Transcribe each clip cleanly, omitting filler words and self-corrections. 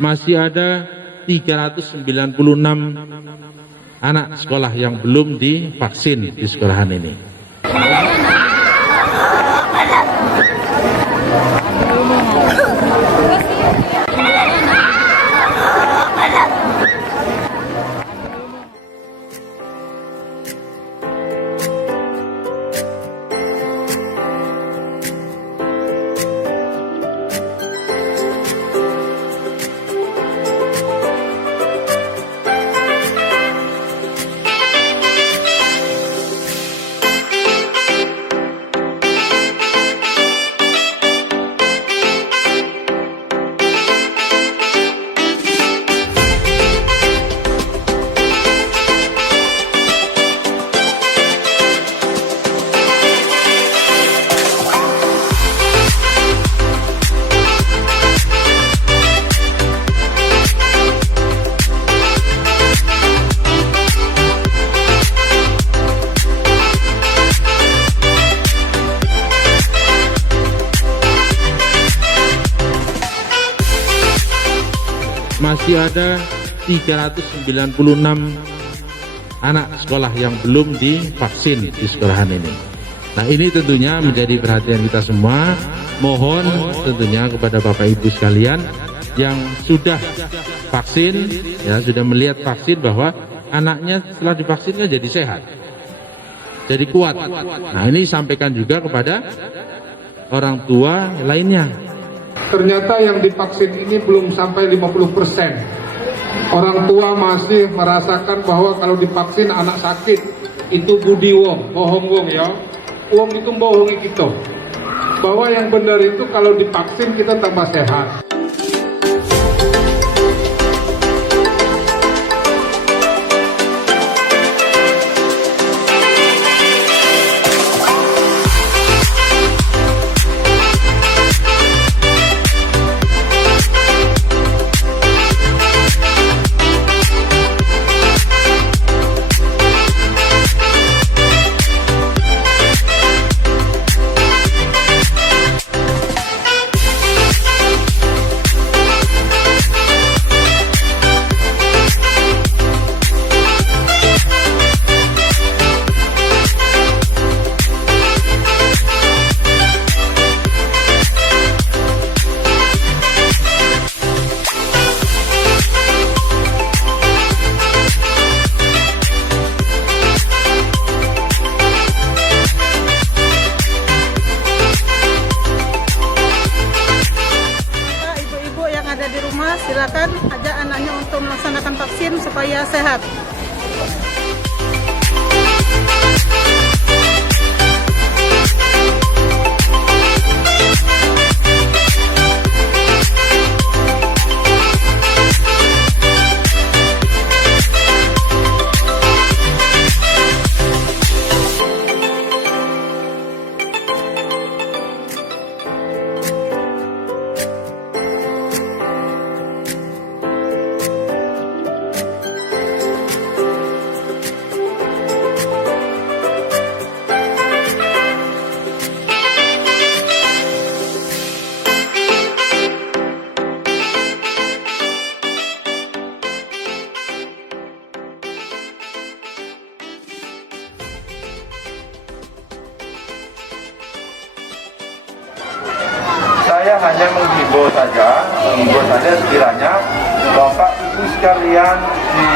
Masih ada 396 anak sekolah yang belum divaksin di sekolahan ini. Masih ada 396 anak sekolah yang belum divaksin di sekolahan ini. Nah, ini tentunya menjadi perhatian kita semua. Mohon tentunya kepada Bapak Ibu sekalian yang sudah vaksin, ya sudah melihat vaksin bahwa anaknya setelah divaksin kan jadi sehat, jadi kuat. Nah, ini sampaikan juga kepada orang tua lainnya. Ternyata yang divaksin ini belum sampai 50%. Orang tua masih merasakan bahwa kalau divaksin anak sakit itu budi wong, bohong wong ya. Wong itu bohongi kita. Bahwa yang benar itu kalau divaksin kita tambah sehat. Di rumah silakan ajak anaknya untuk melaksanakan vaksin supaya sehat. Saya hanya menghimbau saja sekiranya Bapak Ibu sekalian di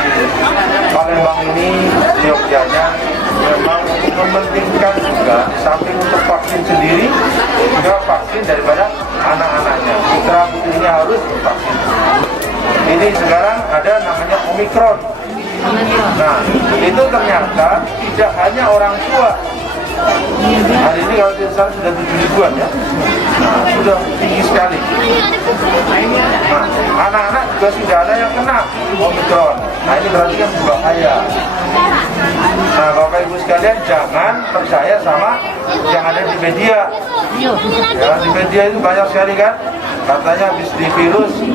Palembang ini, di Yogyanya memang mementingkan juga samping untuk vaksin sendiri, juga vaksin daripada anak-anaknya. Putra putrinya harus divaksin. Ini sekarang ada namanya Omikron. Nah, itu ternyata tidak hanya orang tua. Hari ini kalau tidak salah sudah 7.000-an ya. Nah, sudah tinggi sekali. Nah, anak-anak juga sudah ada yang kena Omikron. Nah, ini berarti kan berbahaya. Nah, Bapak Ibu sekalian jangan percaya sama yang ada di media. Ya, di media itu banyak sekali kan. Katanya habis di virus, di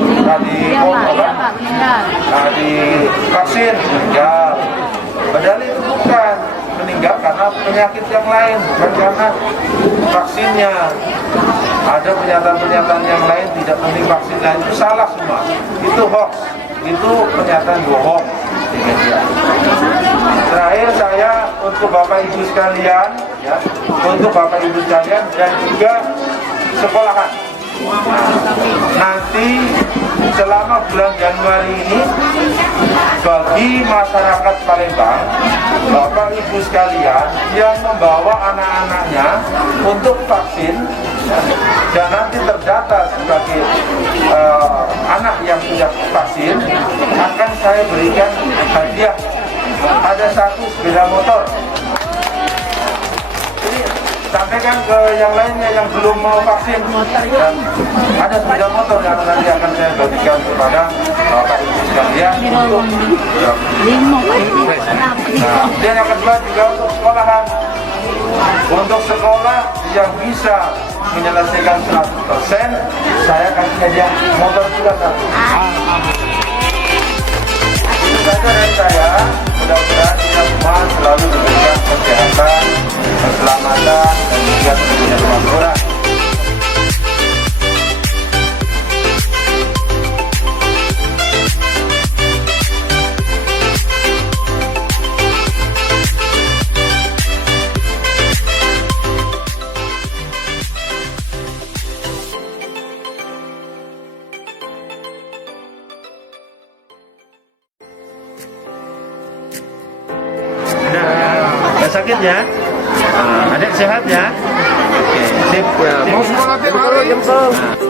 vaksin, meninggal. Padahal itu bukan meninggal. enggak karena penyakit yang lain, bukan karena vaksinnya. Ada pernyataan-pernyataan yang lain tidak penting vaksin, nah itu salah semua. Itu hoax, itu pernyataan bohong di media. Terakhir saya untuk Bapak Ibu sekalian, ya, untuk Bapak Ibu sekalian dan juga sekolahan. Nanti selama bulan Januari ini bagi masyarakat Palembang, Bapak Ibu sekalian yang membawa anak-anaknya untuk vaksin dan nanti terdata sebagai anak yang sudah vaksin, akan saya berikan hadiah, ada 1 sepeda motor. Sampaikan ke yang lainnya yang belum mau vaksin, dan ada sepeda motor yang nanti akan saya bagikan kepada Bapak Ibu sekalian untuk dan yang kedua juga untuk sekolahan, untuk sekolah yang bisa menyelesaikan 100%, saya kasih hadiah motor juga 1. Itu saja dari saya. Mudah-mudahan kita semua selalu diberikan kesehatan, keselamatan, dan juga tentunya kemakmuran. Nggak sakit ya? Adik sehat ya? Oke, sip. Mau sekolah tiap hari.